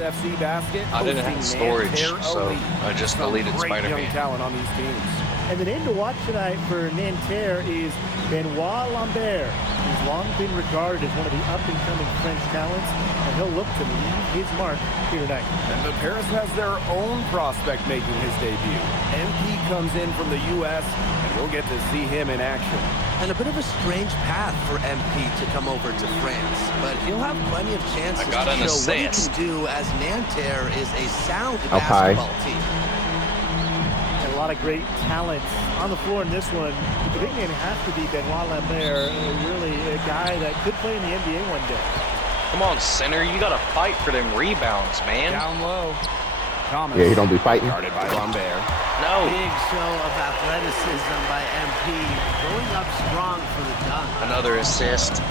FC basket. I didn't have storage, so I just deleted Spider-Man. Young talent on these teams. And the name to watch tonight for Nanterre is Benoit Lambert. He's long been regarded as one of the up-and-coming French talents, and he'll look to leave his mark here tonight. And the Paris has their own prospect making his debut. MP comes in from the U.S., and we'll get to see him in action. And a bit of a strange path for MP to come over to France, but he'll have plenty of chances to show what he can do, as Nanterre is a sound basketball team. And a lot of great talent on the floor in this one. The big name has to be Benoit Lambert, really a guy that could play in the NBA one day. Come on, center, you gotta fight for them rebounds, man. Down low. Thomas. Yeah, he don't be fighting. Guarded by Lambert. No. Big show of athleticism by MP, going up strong for the dunk. Another assist.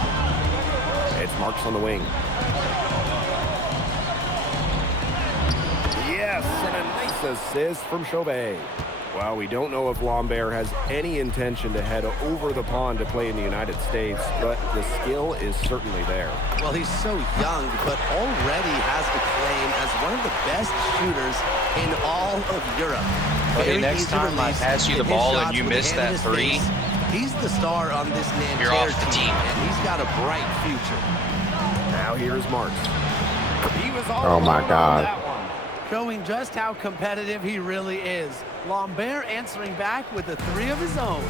It's Marks on the wing. Yes, and a nice assist from Chauvet. Well, we don't know if Lambert has any intention to head over the pond to play in the United States, but the skill is certainly there. Well, he's so young, but already has the claim as one of the best shooters in all of Europe. Okay, next time I pass you the ball and you miss that three, he's the star on this you're off the team, and he's got a bright future. Now here's Marks. He was all oh my God. That one. Showing just how competitive he really is. Lambert answering back with a three of his own.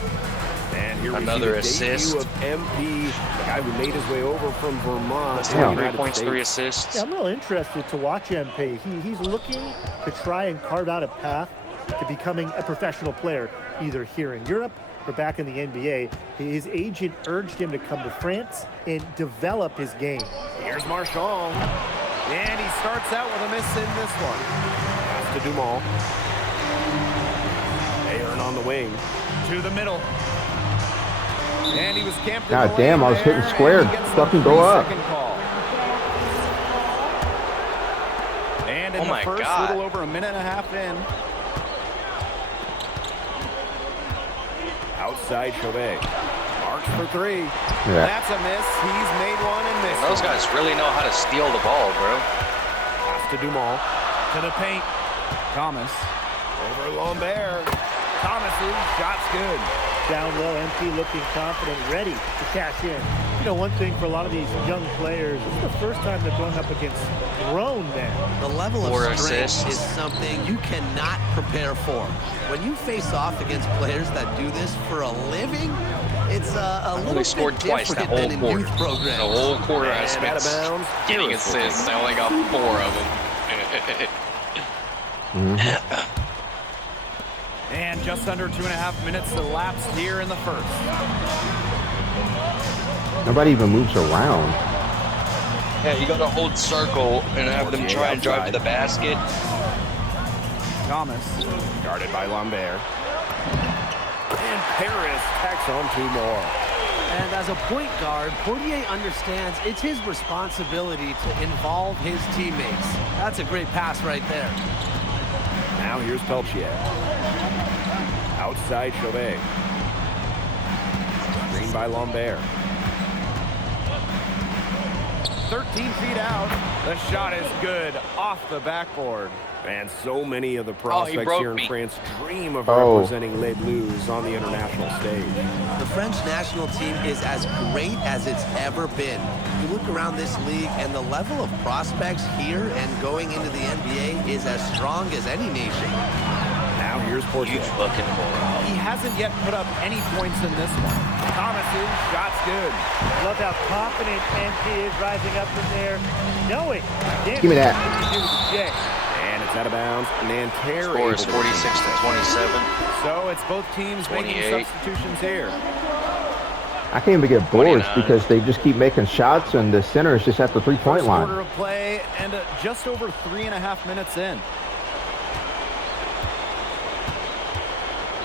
And here another we see the assist debut of MP, the guy who made his way over from Vermont. 3 points, 3 assists. Yeah, I'm real interested to watch MP. He's looking to try and carve out a path to becoming a professional player, either here in Europe or back in the NBA. His agent urged him to come to France and develop his game. Here's Marchand. And he starts out with a miss in this one. Pass to Dumas. Aaron on the wing. To the middle. And he was camped in God damn, I was hitting square. Fucking go up. And in the first, little over a minute and a half in. Outside Chauvet. Marks for three. Yeah. That's a miss. He's made one and missed. Those guys really know how to steal the ball, bro. Pass to Dumas. To the paint. Thomas. Over Lambert. Thomas's shot's good. Down low, MP looking confident, ready to cash in. You know, one thing for a lot of these young players, this is the first time they're going up against grown men. The level of strength is something you cannot prepare for. When you face off against players that do this for a living, it's a little bit scored twice that different whole than in quarter. youth programs. The whole quarter has been out of bounds. getting assists. I only got 4 of them. And just under 2.5 minutes elapsed here in the first. Nobody even moves around. Yeah, you gotta hold circle and have them try and drive to the basket. Thomas, guarded by Lambert. And Paris tacks on 2 more. And as a point guard, Portier understands it's his responsibility to involve his teammates. That's a great pass right there. Now here's Peltier. Outside Chauvet. Screen by Lambert. 13 feet out. The shot is good off the backboard. And so many of the prospects here in France dream of representing Les Bleus on the international stage. The French national team is as great as it's ever been. You look around this league and the level of prospects here and going into the NBA is as strong as any nation. Now here's Portier. He hasn't yet put up any points in this one. Thomas's shot's good. Love how confident MP is rising up from there, knowing. Give me that. And it's out of bounds. Nanterre. Score is 46-27. So it's both teams 28. making substitutions here. I can't even get boards 29. because they just keep making shots and the center is just at the three-point line. Quarter of play and just over 3.5 minutes in.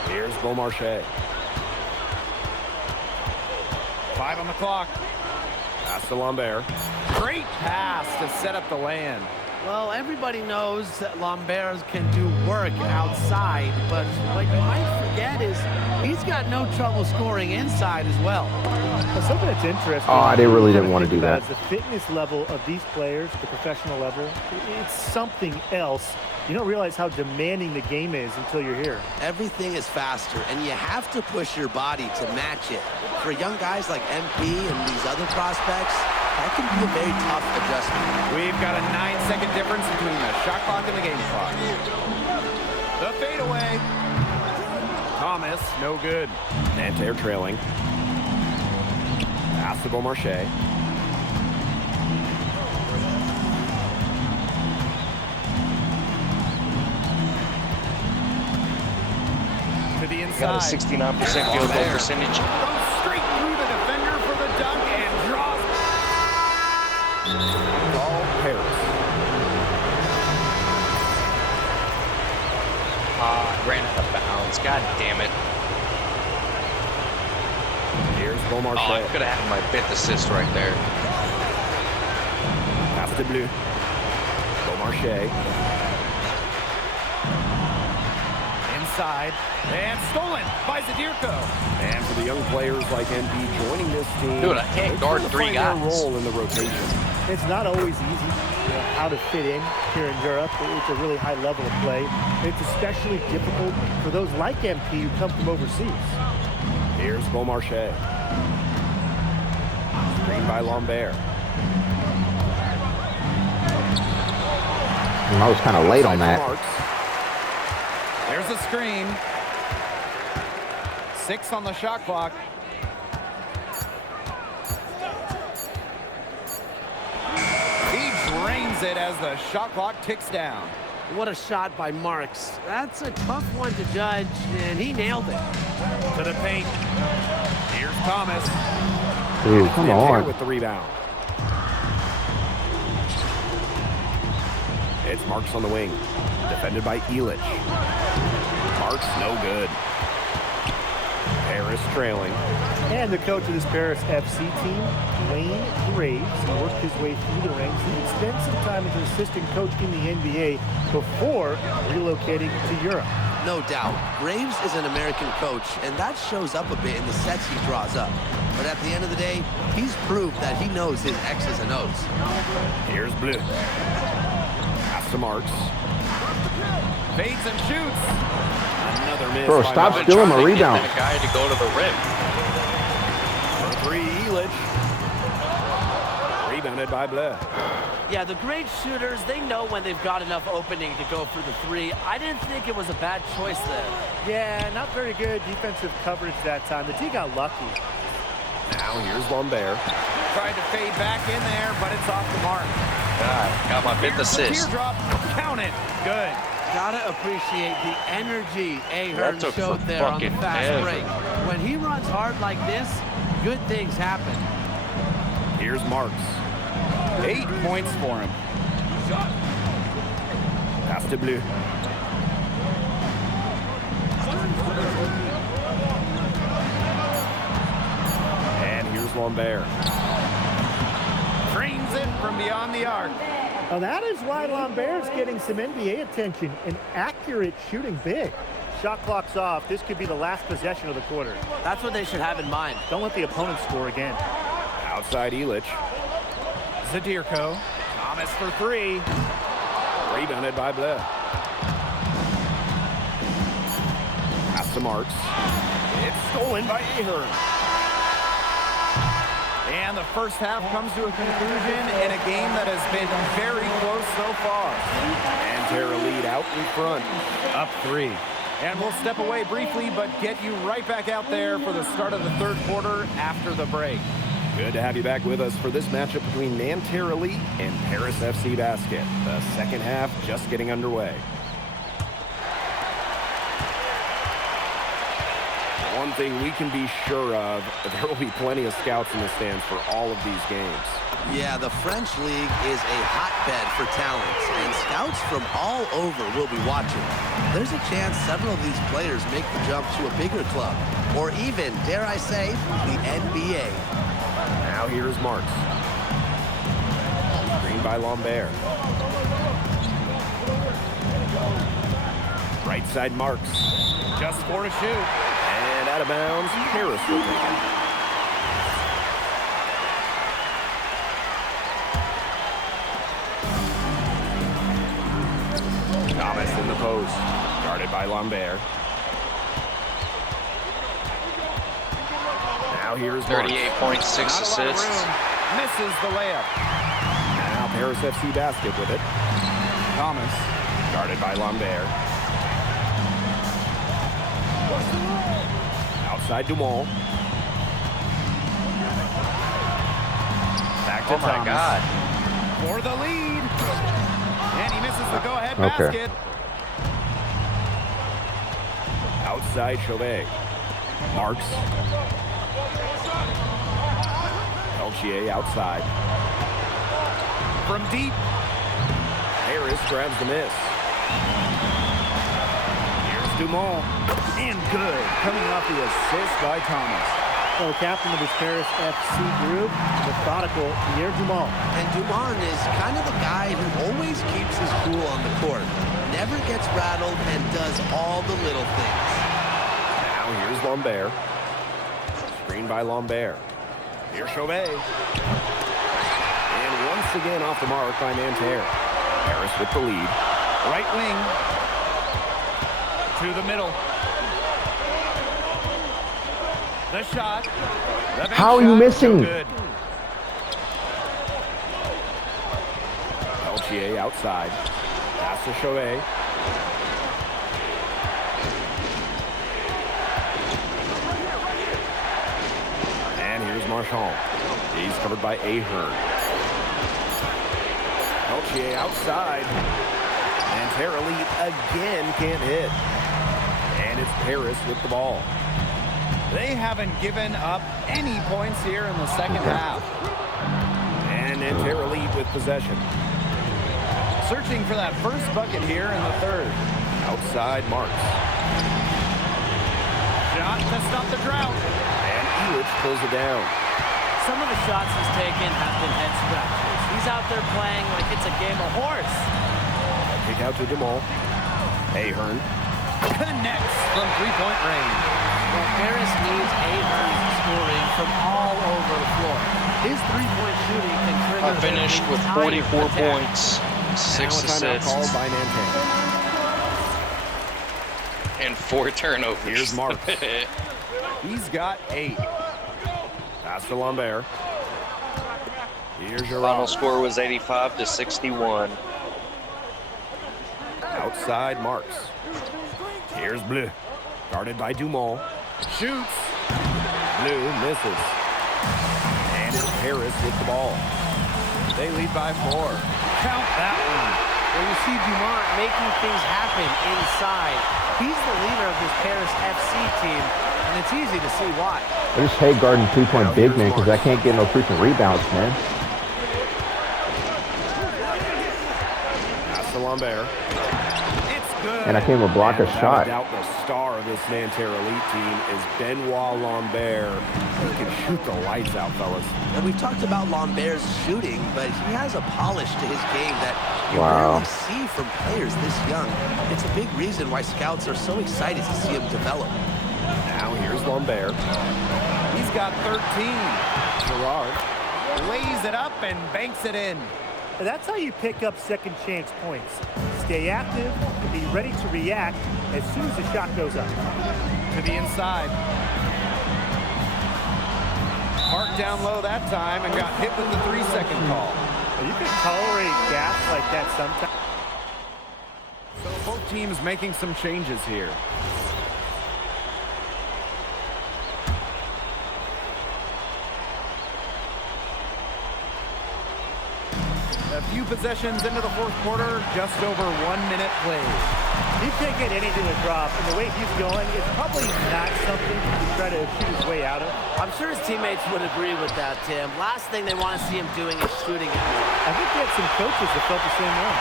Here's Beaumarchais. 5 on the clock. Pass to Lambert. Great pass to set up the land. Well, everybody knows that Lambert can do work outside, but what you might forget is he's got no trouble scoring inside as well. Something that's interesting. Oh, they really didn't want to do that. The fitness level of these players, the professional level, it's something else. You don't realize how demanding the game is until you're here. Everything is faster, and you have to push your body to match it. For young guys like MP and these other prospects, that can be a very tough adjustment. We've got a 9-second difference between the shot clock and the game clock. The fadeaway. Thomas, no good. Nanterre trailing. Pass to Beaumarchais. To the inside. Got a 69% field goal percentage. Goes straight through the defender for the dunk and draws. Ball Paris. Ran out of bounds. God damn it. Here's Oh, I Beaumarchais. could have had my 5th assist right there. Pass to Bleu. Beaumarchais. Inside. And stolen by Zadirko. And for the young players like MP joining this team, Dude, I can't guard they're 3 trying to find guys. their role in the rotation. It's not always easy, how to fit in here in Europe. It's a really high level of play. It's especially difficult for those like MP who come from overseas. Here's Beaumarchais. Screen by Lambert. I was kind of late on that. Marks. There's a screen. 6 on the shot clock. He drains it as the shot clock ticks down. What a shot by Marks. That's a tough one to judge, and he nailed it. To the paint. Here's Thomas. Ooh, come Nanterre on. with the rebound. It's Marks on the wing. Defended by Elich. Marks no good. Paris trailing. And the coach of this Paris FC team, Wayne Graves, he worked his way through the ranks. He spent some time as an assistant coach in the NBA before relocating to Europe. No doubt, Graves is an American coach, and that shows up a bit in the sets he draws up. But at the end of the day, he's proved that he knows his X's and O's. Here's Bleu. Pass to Marks. Fades and shoots. Another miss. Bro, by stop Marks. stealing my rebound. Get that guy to go to the rim. For 3, Elich. Rebounded by Bleu. Yeah, the great shooters, they know when they've got enough opening to go for the 3. I didn't think it was a bad choice there. Yeah, not very good defensive coverage that time. The team got lucky. Now here's Lambert. Tried to fade back in there, but it's off the mark. God, got my 5th Here's the assist. teardrop. Count it. Good. Gotta appreciate the energy Ahern That took showed there on the fucking fast ever. break. When he runs hard like this, good things happen. Here's Marks. 8 points for him. Pass to Bleu. And here's Lambert. Drains it from beyond the arc. Now that is why Lambert's getting some NBA attention. An accurate shooting big. Shot clock's off. This could be the last possession of the quarter. That's what they should have in mind. Don't let the opponent score again. Outside Elich. Zadirko. Thomas for 3. Rebounded by Bleu. Pass to Marks. It's stolen by Ahern. And the first half comes to a conclusion in a game that has been very close so far. And Terra lead out in front. Up 3. And we'll step away briefly, but get you right back out there for the start of the third quarter after the break. Good to have you back with us for this matchup between Nanterre Elite and Paris FC Basket. The second half just getting underway. One thing we can be sure of, there will be plenty of scouts in the stands for all of these games. Yeah, the French league is a hotbed for talent, and scouts from all over will be watching. There's a chance several of these players make the jump to a bigger club, or even, dare I say, the NBA. Now here's Marks. Screen by Lambert. Outside Marks. Just 4 to shoot. And out of bounds, Harris will take it. Thomas in the post. Guarded by Lambert. Now here's 38 points, 6 Not a lot of assists. room. Misses the layup. Now Paris FC basket with it. Thomas, guarded by Lambert. Outside Dumont. Back to Oh my Thomas. God. For the lead. And he misses the go-ahead Okay. basket. Outside Chauvet. Marks. Peltier outside. From deep. Harris grabs the miss. Here's Dumont. And good. Coming off the assist by Thomas. Well, the captain of this Paris FC group, methodical Pierre Dumont. And Dumont is kind of the guy who always keeps his cool on the court. Never gets rattled and does all the little things. Now here's Lambert. Screen by Lambert. Here's Chauvet. And once again off the mark by Nanterre. Harris with the lead. Right wing. To the middle. The shot. The big How are you shot. missing? No good. Peltier outside. Pass to Chauvet. And here's Marchand. He's covered by Ahern. Peltier outside. And Terra Elite again can't hit. And it's Paris with the ball. They haven't given up any points here in the second half. And Terra Elite with possession. Searching for that first bucket here in the third. Outside Marks. Shot to stop the drought. And Elitch pulls it down. Some of the shots he's taken have been head scratchers. He's out there playing like it's a game of horse. Kick out to Dumont. Ahern connects from three-point range. Well, Paris needs Ahern scoring from all over the floor. His three-point shooting can trigger I finished with 44 points, 6 Now a timeout assists, called by Nanterre. and 4 turnovers. Here's Marks. He's got 8. Pass to Lambert. Here's Final Gerard. score was 85 to 61. Outside Marks. Here's Bleu. Guarded by Dumont. Shoots. Bleu misses. And it's Harris with the ball. They lead by 4. Count that one. Well, you see Dumont making things happen inside. He's the leader of this Paris FC team, and it's easy to see why. I just hate guarding 3-point big man because I can't get no freaking rebounds, man. Pass to Lambert. It's good. And I can't even block a And shot. without doubt, the star of this Nanterre Elite team is Benoit Lambert. He can shoot the lights out, fellas. And we've talked about Lambert's shooting, but he has a polish to his game that you Wow. rarely see from players this young. It's a big reason why scouts are so excited to see him develop. Now here's Lambert. He's got 13. Gerard lays it up and banks it in. And that's how you pick up second chance points. Stay active and be ready to react as soon as the shot goes up. To the inside. Marked down low that time and got hit with the 3-second call. You can tolerate gaps like that sometimes. So both teams making some changes here. A few possessions into the fourth quarter, just over 1 minute played. He can't get anything to drop, and the way he's going, it's probably not something to try to shoot his way out of. I'm sure his teammates would agree with that, Tim. Last thing they want to see him doing is shooting it more. I think he had some coaches that felt the same way.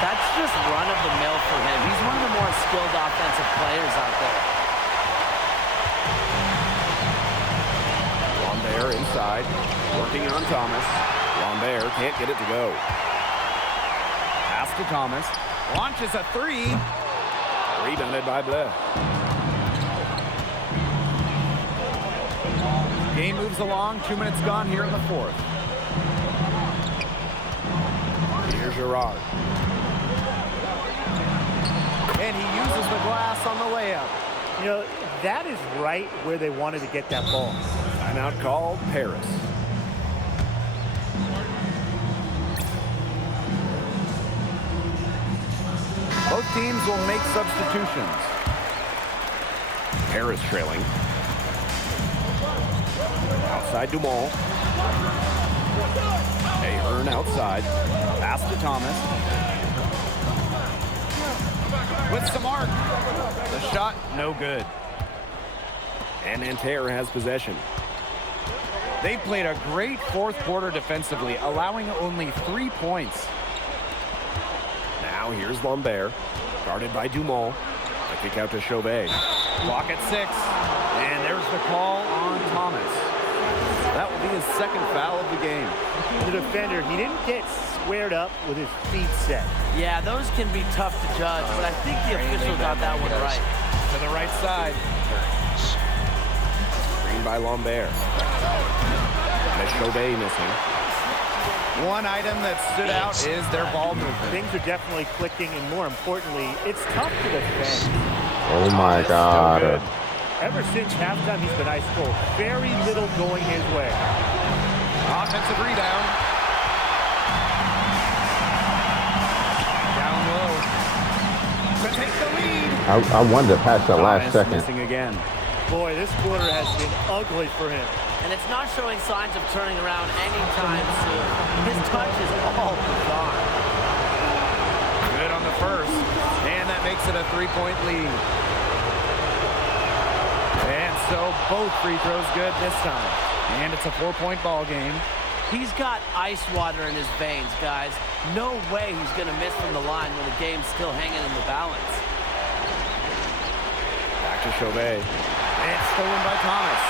That's just run-of-the-mill for him. He's one of the more skilled offensive players out there. Lambert inside, working on Thomas. Lambert can't get it to go. Pass to Thomas. Launches a 3. Rebounded by Bleu. Game moves along. 2 minutes gone here in the fourth. Here's Gerard. And he uses the glass on the layup. You know, that is right where they wanted to get that ball. Timeout called, Paris. Both teams will make substitutions. Paris trailing. Outside Dumont. Ahern outside. Pass to Thomas. With some arc. The shot, no good. And Nanterre has possession. They played a great fourth quarter defensively, allowing only 3 points. Now here's Lambert, guarded by Dumont. A kick out to Chauvet. Clock at 6. And there's the call on Thomas. That will be his second foul of the game. The defender, he didn't get squared up with his feet set. Yeah, those can be tough to judge, but I think the official got that one right. To the right side. Screen by Lambert. And Chauvet missing. One item that stood out is their ball movement. Things are definitely clicking, and more importantly, it's tough to defend. Oh my God. Ever since halftime, he's been ice cold. Very little going his way. Offensive rebound. Down low. To take the lead. I wanted to pass that last second. Missing again. Boy, this quarter has been ugly for him. And it's not showing signs of turning around anytime soon. His touch is all gone. Good on the first. And that makes it a 3-point lead. And so both free throws good this time. And it's a 4-point ball game. He's got ice water in his veins, guys. No way he's going to miss from the line when the game's still hanging in the balance. Back to Chauvet. And stolen by Thomas.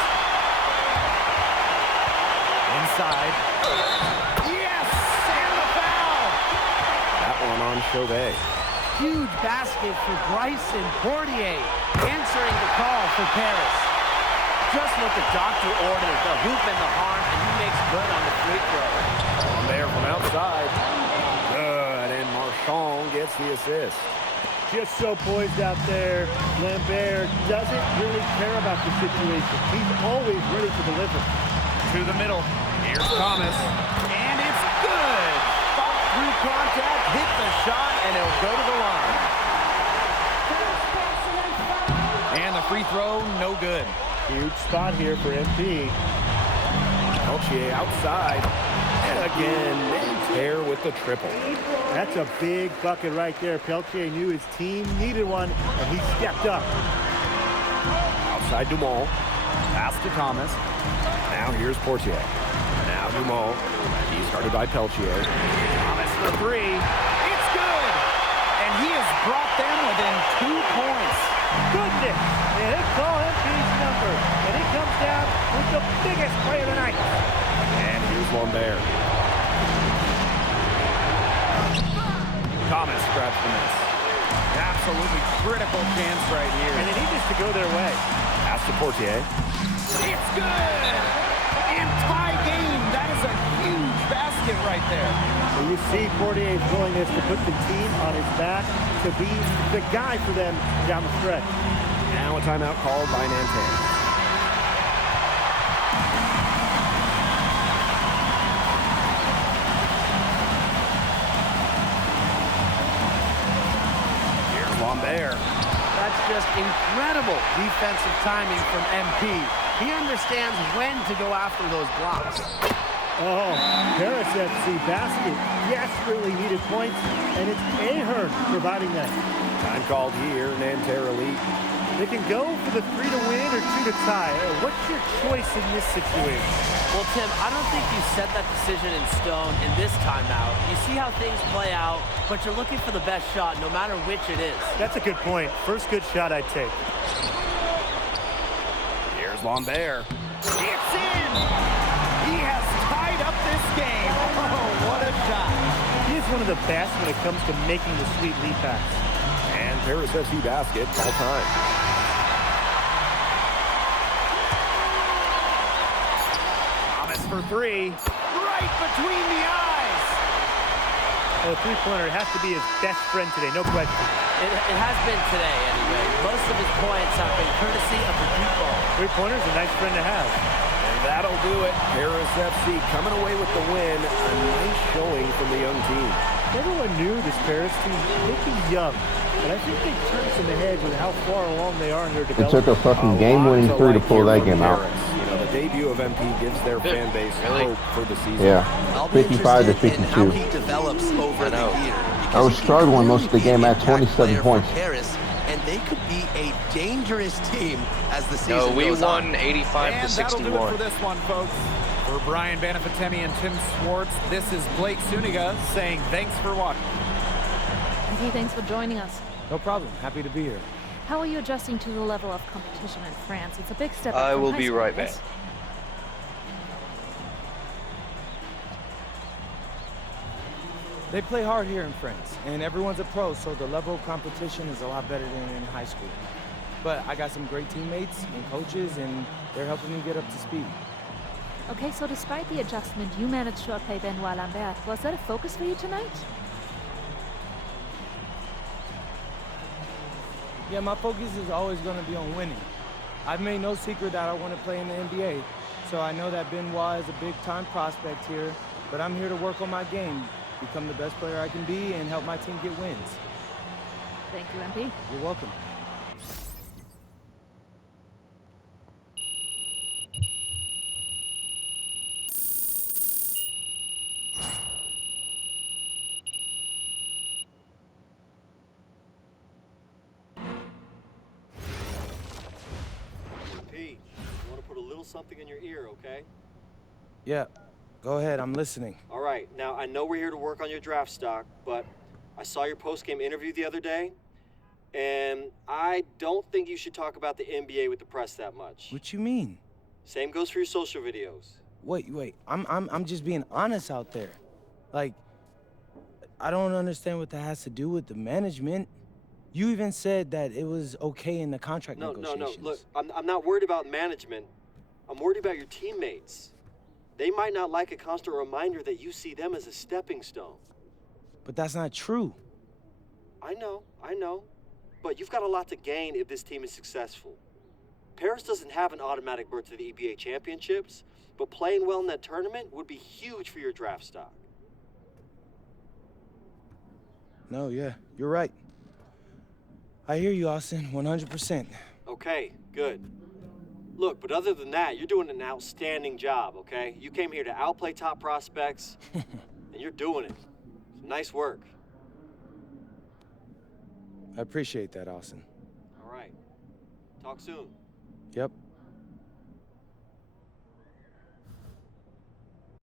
Inside. Yes! And the foul! That one on Chauvet. Huge basket for Bryson Portier, answering the call for Paris. Just what the doctor ordered, the hoop and the harm, and he makes good on the free throw. On there from outside. Good, and Marchand gets the assist. Just so poised out there. Lambert doesn't really care about the situation. He's always ready to deliver. To the middle. Here's Thomas. And it's good. Fought through contact, hit the shot, and it'll go to the line. And the free throw, no good. Huge spot here for MP. Peltier outside. And again, Nanterre with the triple. That's a big bucket right there. Peltier knew his team needed one, and he stepped up. Outside Dumont. Pass to Thomas. Now here's Portier. Now Dumont. He's guarded by Peltier. Thomas for three. It's good! And he has brought them within 2 points. Goodness! And they call MP's number. And he comes down with the biggest play of the night. And here's Lambert. Thomas grabs the miss. Absolutely critical chance right here. And they need this to go their way. Pass to Portier. It's good! And tie game. That is a huge basket right there. So you see Portier's willingness to put the team on his back to be the guy for them down the stretch. Now a timeout called by Nanterre. Here's Lambert. That's just incredible defensive timing from MP. He understands when to go after those blocks. Oh, Paris FC basket desperately needed points, and it's Ahern providing them. Time called here, Nanterre Elite. They can go for the 3 to win or 2 to tie. What's your choice in this situation? Well, Tim, I don't think you set that decision in stone in this timeout. You see how things play out, but you're looking for the best shot no matter which it is. That's a good point. First good shot I'd take. Here's Lambert. It's in! He has tied up this game. Oh, what a shot. He is one of the best when it comes to making the sweet lead pass. And Paris FC basket, all time. Thomas for three. Right between the eyes. The three-pointer has to be his best friend today, no question. It has been today, anyway. Most of his points have been courtesy of the deep ball. Three-pointer's a nice friend to have. And that'll do it. Paris FC coming away with the win. A nice showing from the young team. Everyone knew this Paris team may be young, but I think they turned some ahead with how far along they are in their It development. took a fucking game-winning three to pull that game out. You know, the debut of MP gives their fan base hope for the season. Yeah, I'll be 55 to interested in how 52. he develops over the year. I was struggling most of the game at 27 points. Paris, and they could be a dangerous team as the season No, we goes on. won 85 to And that'll do it 61. for this one, folks. For Brian Banafitemi and Tim Swartz, this is Blake Suniga saying thanks for watching. Hey, thanks for joining us. No problem. Happy to be here. How are you adjusting to the level of competition in France? It's a big step up I from will high be school, right yes? back. They play hard here in France, and everyone's a pro, so the level of competition is a lot better than in high school. But I got some great teammates and coaches, and they're helping me get up to speed. Okay, so despite the adjustment, you managed to outplay Benoit Lambert. Was that a focus for you tonight? Yeah, my focus is always going to be on winning. I've made no secret that I want to play in the NBA, so I know that Benoit is a big-time prospect here, but I'm here to work on my game, become the best player I can be, and help my team get wins. Thank you, MP. You're welcome. Pete, I want to put a little something in your ear, okay? Yeah, go ahead. I'm listening. All right, now I know we're here to work on your draft stock, but I saw your post-game interview the other day, and I don't think you should talk about the NBA with the press that much. What you mean? Same goes for your social videos. Wait. I'm just being honest out there. Like, I don't understand what that has to do with the management. You even said that it was okay in the contract No, negotiations. look, I'm not worried about management. I'm worried about your teammates. They might not like a constant reminder that you see them as a stepping stone. But that's not true. I know. But you've got a lot to gain if this team is successful. Paris doesn't have an automatic berth to the EBA championships, but playing well in that tournament would be huge for your draft stock. No, yeah, you're right. I hear you, Austin, 100%. Okay, good. Look, but other than that, you're doing an outstanding job, okay? You came here to outplay top prospects, and you're doing it. Nice work. I appreciate that, Austin. All right. Talk soon. Yep.